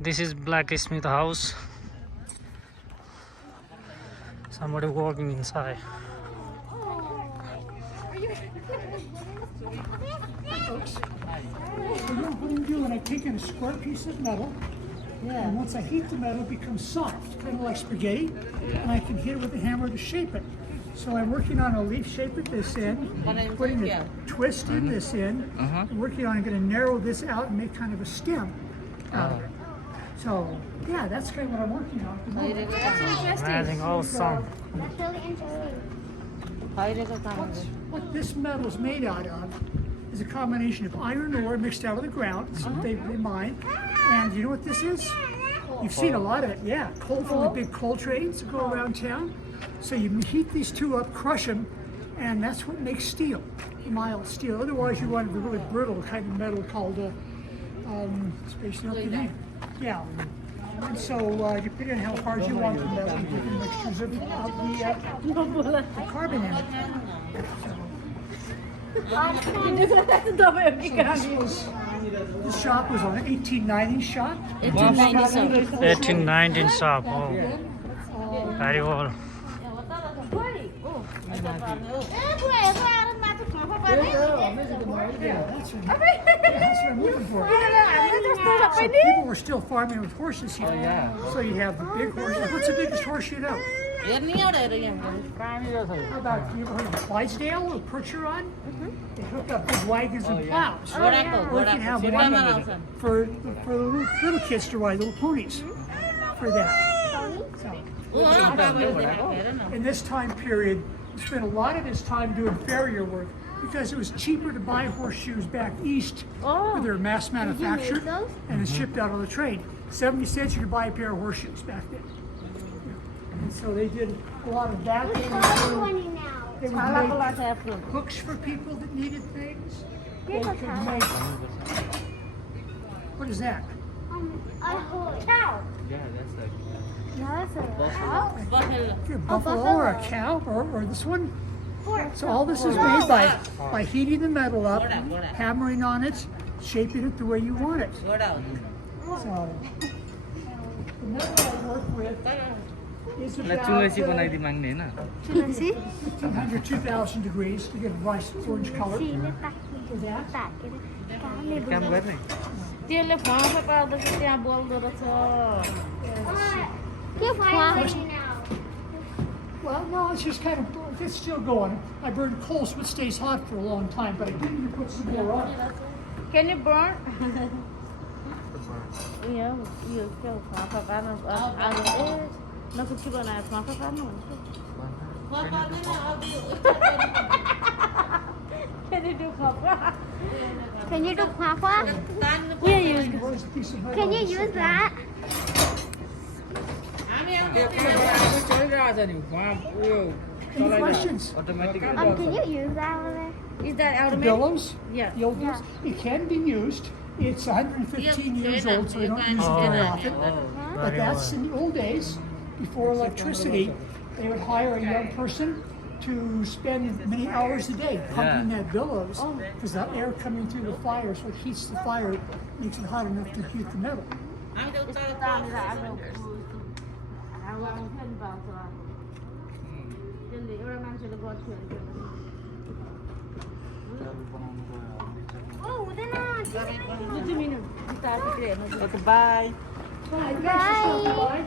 This is Blacksmith house. Somebody walking inside. Folks, so what I'm doing, I'm taking a square piece of metal, and once I heat the metal, it becomes soft, kind of like spaghetti, and I can hit it with a hammer to shape it. So I'm working on a leaf shape at this end, putting a twist in this end, working on, I'm going to narrow this out and make kind of a stem out of it. So, yeah, that's kind of what I'm working on. That's interesting. Amazing, awesome. That's really interesting. What this metal is made out of is a combination of iron ore mixed out of the ground. This is what they mine. And you know what this is? You've seen a lot of it, yeah. Coal from the big coal trains that go around town. So you heat these two up, crush them, and that's what makes steel, mild steel. Otherwise, you want a really brittle kind of metal called spacing up the name. Yeah. And so depending on how hard you want the metal, you put mixtures of the carbon in it. This shop was on an 1890 shop. 1819 shop. Oh, very well. Yeah, that's what I'm looking for. So people were still farming with horses here. So you have the big horses. What's the biggest horse you know? How about, you ever heard of Clydesdale or Percheron? They hook up big wagons and plows. Or you can have one for little kids to ride, little ponies for that. So, in this time period, we spent a lot of this time doing farrier work because it was cheaper to buy horseshoes back east where they're mass manufactured and it's shipped out on the train. 70 cents you could buy a pair of horseshoes back then. And so they did a lot of that. They would make hooks for people that needed things. They could make, what is that? A cow. A buffalo or a cow or this one. So all this is made by heating the metal up, hammering on it, shaping it the way you want it. So the metal I work with is about 200, 2,000 degrees to get a nice orange color for that. Well, no, it's just kind of, it's still going. I burned coal so it stays hot for a long time, but I did need to put some more on. Can you burn? Yeah, you still talk about it. No, but you gonna talk about it. Can you do papa? Can you do papa? Yeah, Can you use that? Any questions? Can you use that over there? Is that The automatic? billows? Yeah. The old billows? It can be used. It's 115 years old, so they don't use it very often. But that's in the old days, before electricity, they would hire a young person to spend many hours a day pumping that billows, because that air coming through the fire, so it heats the fire, makes it hot enough to heat the metal. Okay, bye. Bye. Bye. Bye.